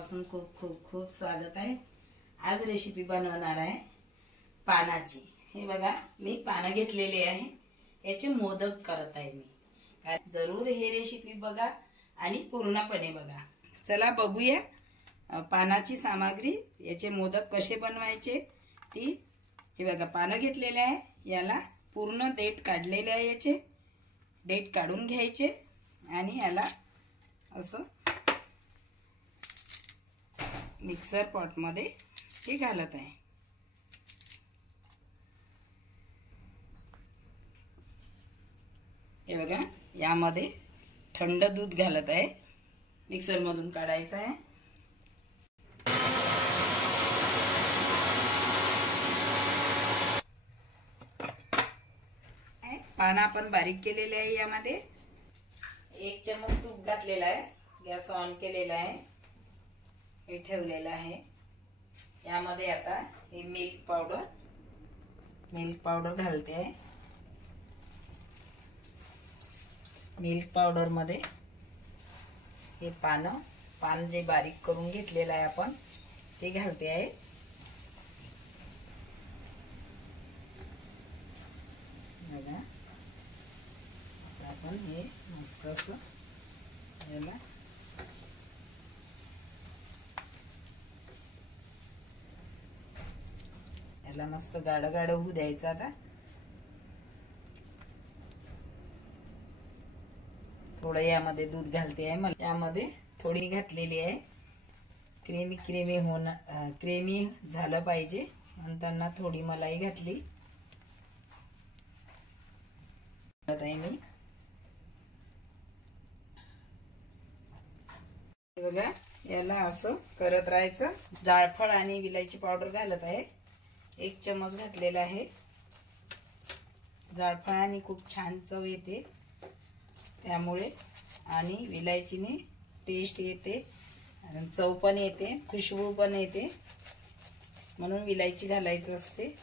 मनापासून खूप खूप खूप स्वागत आहे। आज रेसिपी बनवणार आहे पानाची। हे बघा मी पानं घेतलेली आहे, याचे मोदक करत आहे मी। जरूर हे रेसिपी बघा आणि पूर्णपणे बघा। चला बघूया पानाची सामग्री, याचे मोदक कसे बनवायचे ती। हे बघा पानं घेतलेले आहे, याला पूर्ण देठ काढलेले आहे, याचे देठ काढून घ्यायचे आणि याला असं मिक्सर पॉट मध्ये हे घालत आहे। हे बघा यामध्ये थंड दूध घालत आहे, मिक्सर मधून काढायचं आहे। पानं आपण बारीक केलेले आहे। यामध्ये 1 चम्मच तूप घातलेला आहे, गॅस ऑन केलेला आहे, हे ठेवलेलं आहे। यामध्ये आता हे मिल्क पावडर घालते आहे। मिल्क पावडर मध्ये हे पान जे बारीक करून घेतलेलं आहे आपण ते घालते आहे। बघा आपण हे मस्त असं याला मस्त गाढ होऊ द्यायचं। आता थोडं यामध्ये दूध घालते आहे, मला यामध्ये थोडी घातलेली आहे। क्रीमी झालं पाहिजे म्हणताना थोडी मलाई घातली आहे मी। बघा याला असं करत राहायचं। जायफळ आणि विलायची पावडर घालत आहे, 1 चम्मच घातलेला आहे। जायफळाने खूप छान चव येते त्यामुळे, आणि विलायचीने टेस्ट येते, चव पण येते, खुशबू पण येते, म्हणून विलायची घालायचं असते।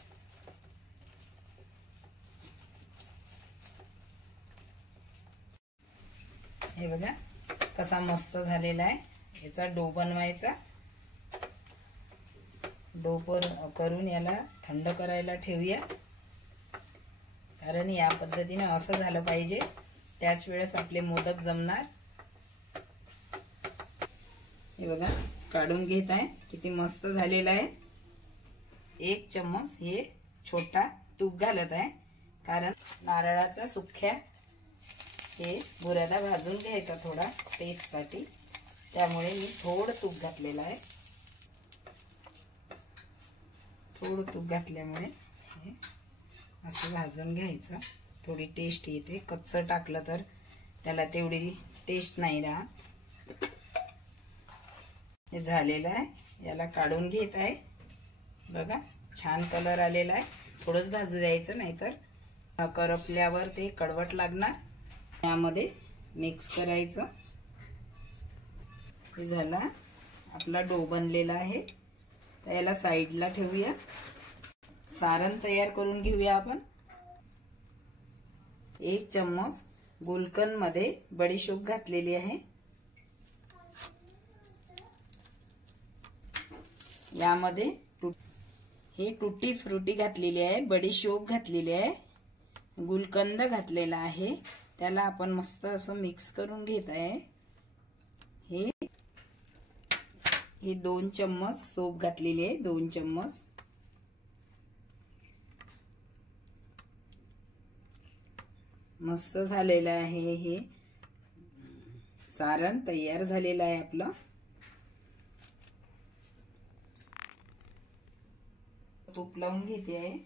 हे बघा कसा मस्त झालेला आहे। याचा डो बनवायचा, डो करून याला थंड करायला ठेवूया, कारण या पद्धतीने असं झालं पाहिजे, त्याच वेळेस आपले मोदक जमणार। हे बघा काढून घेत आहे, किती मस्त झालेला आहे। 1 चम्मच हे छोटा तूप घालत आहे, कारण नारळाचा सुख्या हे बुरादा भाजून घ्यायचा थोडा टेस्ट साठी, त्यामुळे मी थोडं तूप घातलेलं आहे। थोडं तूप घातल्यामुळे हे असं भाजून घ्यायचं, थोडी टेस्ट येते। कच्चं टाकलं तर त्याला तेवढी टेस्ट नाही राहत। हे झालेलं आहे, याला काढून घेत आहे। बघा छान कलर आलेला आहे, थोडंच भाजू द्यायचं, नाहीतर करपल्यावर ते कडवट लागणार। यामध्ये मिक्स करायचं। हे झाला आपला डो बनलेला आहे, तर याला साईडला ठेवूया। सारण तयार करून घेऊया आपण। 1 चम्मच गुलकंद मध्ये बडीशोप घातलेली आहे, यामध्ये हे टुटी फ्रुटी घातलेली आहे, बडीशोप घातलेली आहे, गुलकंद घातलेला आहे। त्याला आपण मस्त असं मिक्स करून घेत आहे। हे 2 चम्मच सोप घातलेली आहे, 2 चम्मच। मस्त झालेलं आहे, हे सारण तयार झालेलं आहे आपलं। तूप लावून घेते आहे,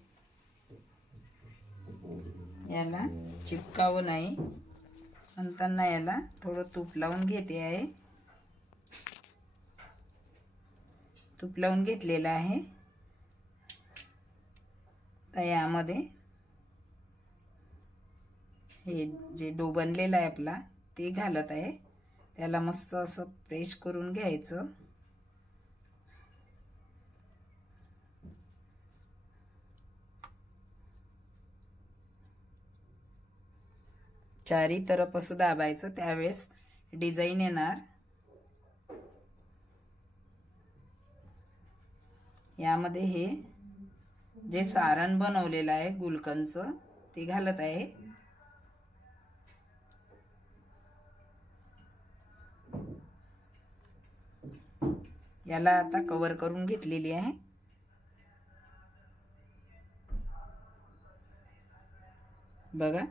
याला चिपकावं नाही म्हणताना याला थोडं तूप लावून घेते आहे। तूप लावून घेतलेलं आहे, तर यामध्ये हे जे डो बनलेला आहे आपला ते घालत आहे, त्याला मस्त असं प्रेस करून घ्यायचं। चारी तरफ असं दाबायचं, त्यावेळेस डिझाइन येणार। यामध्ये हे जे सारण बनवलेलं आहे गुलकंदचं ते घालत आहे. याला आता कव्हर करून घेतलेली आहे. बघा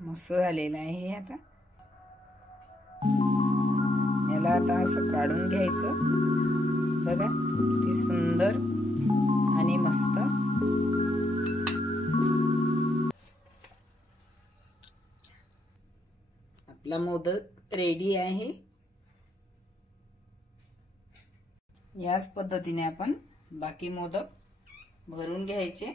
मस्त झालेलं आहे हे. आता याला आता असं काढून घ्यायचं. बघा किती सुंदर आणि मस्त. आपला मोदक रेडी आहे. याच पद्धतीने आपण बाकी मोदक भरून घ्यायचे.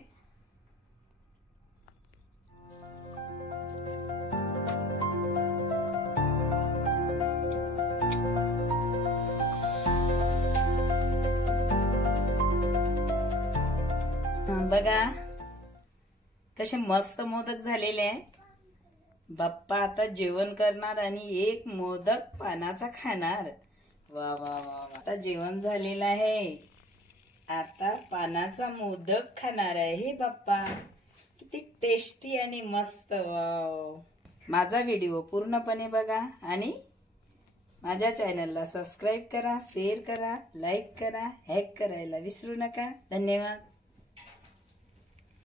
बघा कसे मस्त मोदक झालेले आहे. बाप्पा आता जेवण करणार आणि एक मोदक पानाचा खाणार. वा वा वा. आता जेवण झालेलं आहे. आता पानाचा मोदक खाणार आहे बाप्पा. किती टेस्टी आणि मस्त. वाव. माझा व्हिडिओ पूर्णपणे बघा आणि माझ्या चॅनलला सबस्क्राईब करा, शेअर करा, लाईक करा, हॅक करायला विसरू नका. धन्यवाद.